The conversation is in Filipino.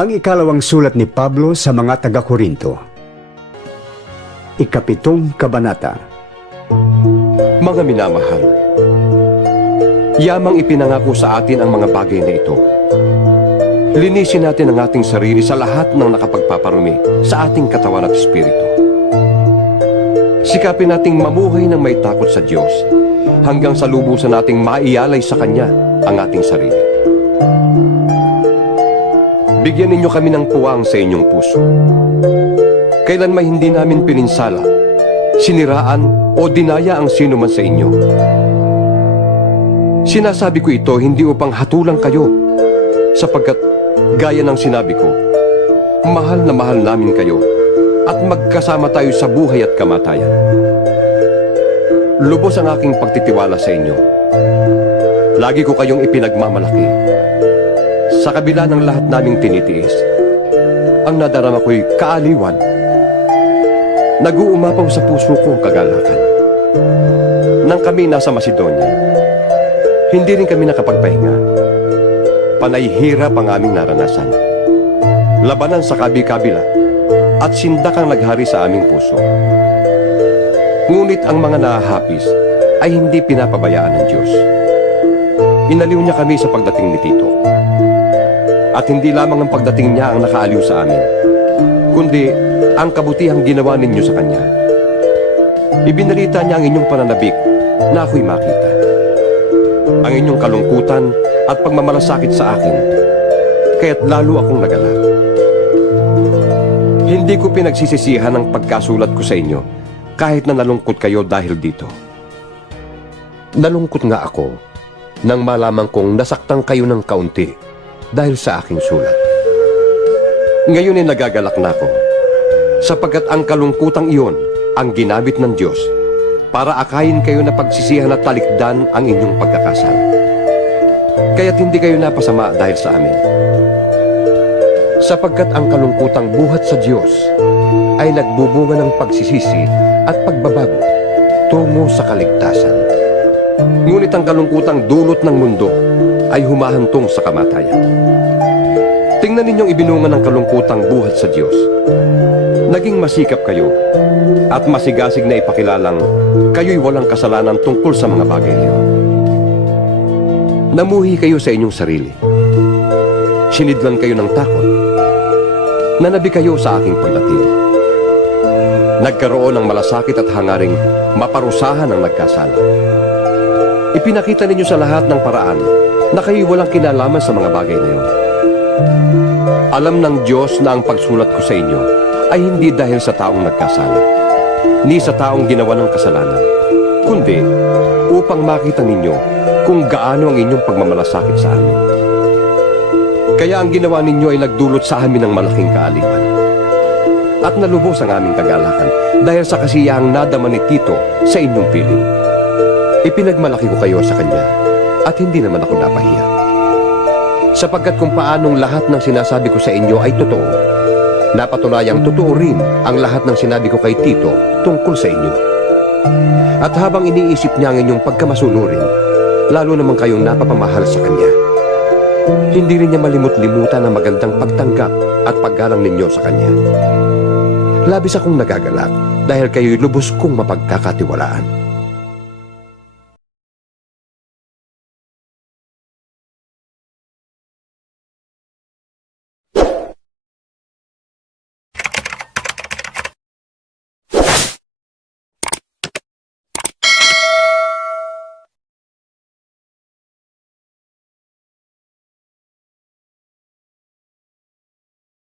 Ang ikalawang sulat ni Pablo sa mga taga-Korinto. Ikapitong kabanata. Mga minamahal, yamang ipinangako sa atin ang mga bagay na ito. Linisin natin ang ating sarili sa lahat ng nakapagpaparumi sa ating katawan at espiritu. Sikapin nating mamuhay ng may takot sa Diyos hanggang sa lubusan nating maiyalay sa Kanya ang ating sarili. Bigyan ninyo kami ng puwang sa inyong puso. Kailan may hindi namin pininsala, siniraan o dinaya ang sino man sa inyo. Sinasabi ko ito hindi upang hatulang kayo, sapagkat gaya ng sinabi ko, mahal na mahal namin kayo at magkasama tayo sa buhay at kamatayan. Lubos ang aking pagtitiwala sa inyo. Lagi ko kayong ipinagmamalaki. Sa kabila ng lahat naming tinitiis, ang nadarama ko'y kaaliwan Nag-uumapaw sa puso ko ang kagalakan. Nang kami nasa Macedonia, hindi rin kami nakapagpahinga. Panay hirap ang aming naranasan. Labanan sa kabi-kabila at sindakang naghari sa aming puso. Ngunit ang mga nahahapis ay hindi pinapabayaan ng Diyos. Inaliw niya kami sa pagdating ni Tito. At hindi lamang ang pagdating niya ang nakaaliw sa amin, kundi ang kabutihang ginawa ninyo sa Kanya. Ibinalita niya ang inyong pananabik na ako'y makita. Ang inyong kalungkutan at pagmamalasakit sa akin, kaya't lalo akong nagalak. Hindi ko pinagsisisihan ang pagkasulat ko sa inyo kahit na nalungkot kayo dahil dito. Nalungkot nga ako nang malaman kong nasaktan kayo ng kaunti dahil sa aking sulat. Ngayon ay nagagalak na ako sapagkat ang kalungkutang iyon ang ginamit ng Diyos para akayin kayo na pagsisihan at talikdan ang inyong pagkakasal. Kaya't hindi kayo napasama dahil sa amin. Sapagkat ang kalungkutang buhat sa Diyos ay nagbubunga ng pagsisisi at pagbabago tungo sa kaligtasan. Ngunit ang kalungkutang dulot ng mundo ay humahantong sa kamatayan. Tingnan ninyong ibinunga ng kalungkutang buhat sa Diyos. Naging masikap kayo at masigasig na ipakilalang kayo'y walang kasalanan tungkol sa mga bagay niyo. Namuhi kayo sa inyong sarili. Sinidlan kayo ng takot. Nanabi kayo sa aking pagdating. Nagkaroon ng malasakit at hangaring maparusahan ang nagkasala. Ipinakita ninyo sa lahat ng paraan na kayo'y walang kinalaman sa mga bagay na yun. Alam ng Diyos na ang pagsulat ko sa inyo ay hindi dahil sa taong nagkasala, ni sa taong ginawa ng kasalanan, kundi upang makita ninyo kung gaano ang inyong pagmamalasakit sa amin. Kaya ang ginawa ninyo ay nagdulot sa amin ng malaking kaaliwan. At nalubos ang aming kagalakan dahil sa kasiyahang nadama ni Tito sa inyong piling. Ipinagmalaki ko kayo sa kanya at hindi naman ako napahiya. Sapagkat kung paanong lahat ng sinasabi ko sa inyo ay totoo, napatunayang totoo rin ang lahat ng sinabi ko kay Tito tungkol sa inyo. At habang iniisip niya ang inyong pagkamasunurin, lalo naman kayong napapamahal sa kanya. Hindi rin niya malimut-limutan ang magandang pagtanggap at paggalang ninyo sa kanya. Labis akong nagagalak dahil kayo'y lubos kong mapagkakatiwalaan.